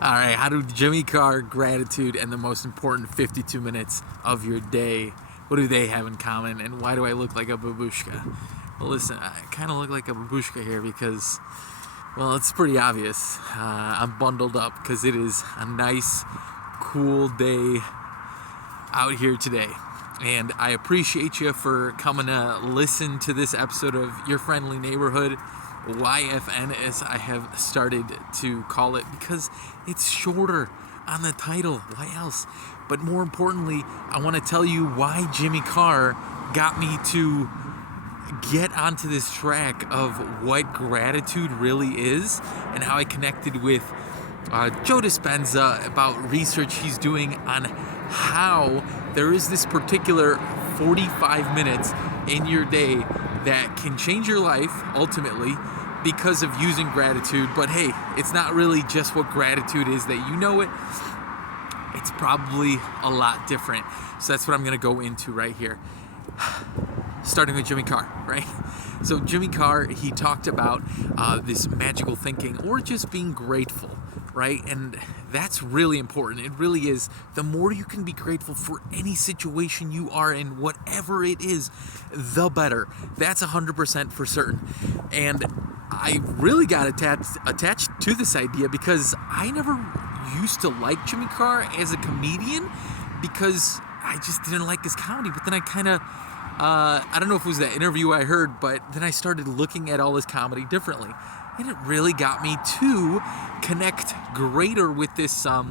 All right, how do Jimmy Carr, gratitude, and the most important 52 minutes of your day, what do they have in common, and why do I look like a babushka? Well, listen, I kind of look like a babushka here because, well, it's pretty obvious. I'm bundled up because it is a nice, cool day out here today. And I appreciate you for coming to listen to this episode of Your Friendly Neighborhood, YFN, as I have started to call it, because it's shorter on the title. Why else? But more importantly, I want to tell you why Jimmy Carr got me to get onto this track of what gratitude really is and how I connected with Joe Dispenza about research he's doing on how there is this particular 45 minutes in your day that can change your life ultimately because of using gratitude. But hey, it's not really just what gratitude is that you know it. It's probably a lot different. So that's what I'm going to go into right here. Starting with Jimmy Carr, right? So Jimmy Carr, he talked about this magical thinking or just being grateful, right? And that's really important. It really is. The more you can be grateful for any situation you are in, whatever it is, the better. That's 100% for certain. And I really got attached to this idea because I never used to like Jimmy Carr as a comedian because I just didn't like his comedy. But then I kind of, I don't know if it was that interview I heard, but then I started looking at all his comedy differently. And it really got me to connect greater with this The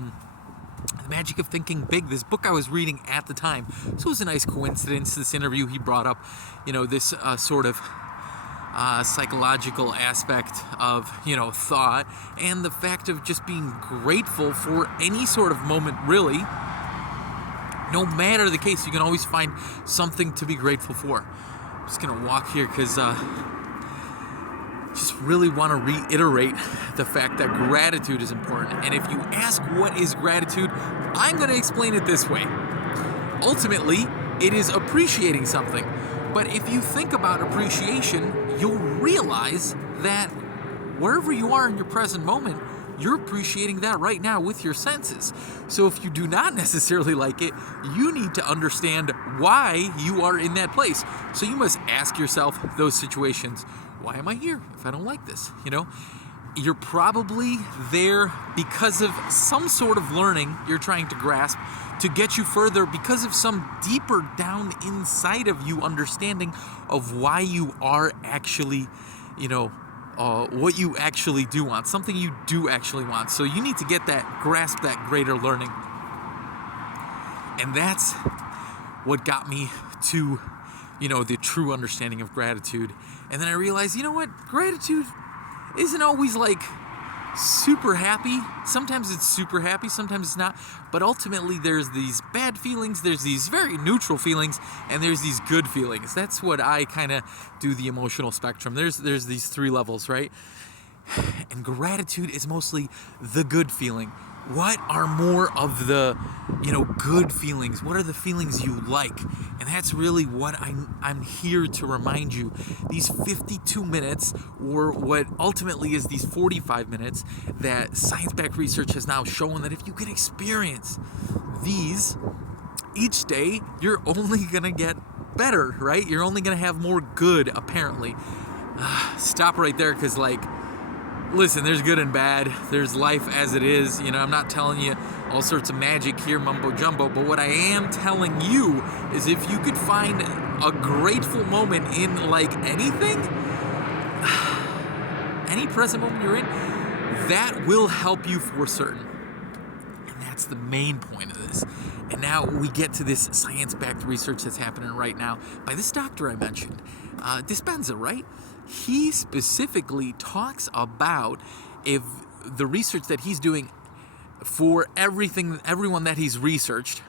Magic of Thinking Big, this book I was reading at the time. So it was a nice coincidence, this interview he brought up, this sort of psychological aspect of, thought, and the fact of just being grateful for any sort of moment, really. No matter the case, you can always find something to be grateful for. I'm just going to walk here because just really want to reiterate the fact that gratitude is important. And if you ask what is gratitude, I'm going to explain it this way. Ultimately, it is appreciating something. But if you think about appreciation, you'll realize that wherever you are in your present moment, you're appreciating that right now with your senses. So if you do not necessarily like it, you need to understand why you are in that place. So you must ask yourself those situations. Why am I here if I don't like this? You're probably there because of some sort of learning you're trying to grasp to get you further because of some deeper down inside of you understanding of why you are actually, what you actually do want, something you do actually want. So you need to grasp that greater learning. And that's what got me to, the true understanding of gratitude. And then I realized, gratitude isn't always like super happy. Sometimes it's super happy, sometimes it's not. But ultimately, there's these bad feelings, there's these very neutral feelings, and there's these good feelings. That's what I kind of do the emotional spectrum. There's these three levels, right? And gratitude is mostly the good feeling. What are more of the, good feelings? What are the feelings you like? And that's really what I'm here to remind you. These 52 minutes, or what ultimately is these 45 minutes, that science-backed research has now shown that if you can experience these each day, you're only going to get better, right? You're only going to have more good, apparently. Stop right there, because, listen, there's good and bad. There's life as it is. I'm not telling you all sorts of magic here, mumbo jumbo, but what I am telling you is if you could find a grateful moment in anything, any present moment you're in, that will help you for certain. And that's the main point of this. And now we get to this science-backed research that's happening right now by this doctor I mentioned, Dispenza, right? He specifically talks about if the research that he's doing for everyone that he's researched,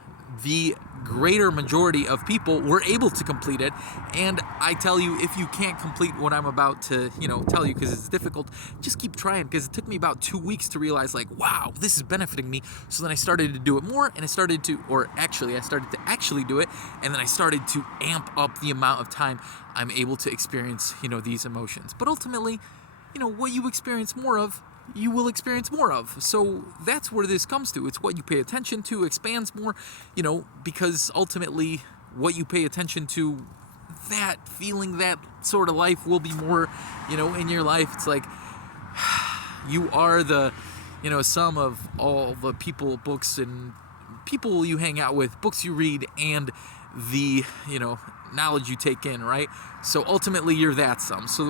the greater majority of people were able to complete it. And I tell you, if you can't complete what I'm about to, tell you because it's difficult, just keep trying, because it took me about 2 weeks to realize, wow, this is benefiting me. So then I started to do it more, and I started to actually do it, and then I started to amp up the amount of time I'm able to experience, these emotions. But ultimately, what you experience more of you will experience more of. So that's where this comes to. It's what you pay attention to expands more, because ultimately what you pay attention to, that feeling, that sort of life will be more, in your life. It's like you are the, sum of all the people, books, and people you hang out with, books you read, and the, knowledge you take in, right? So ultimately you're that sum. So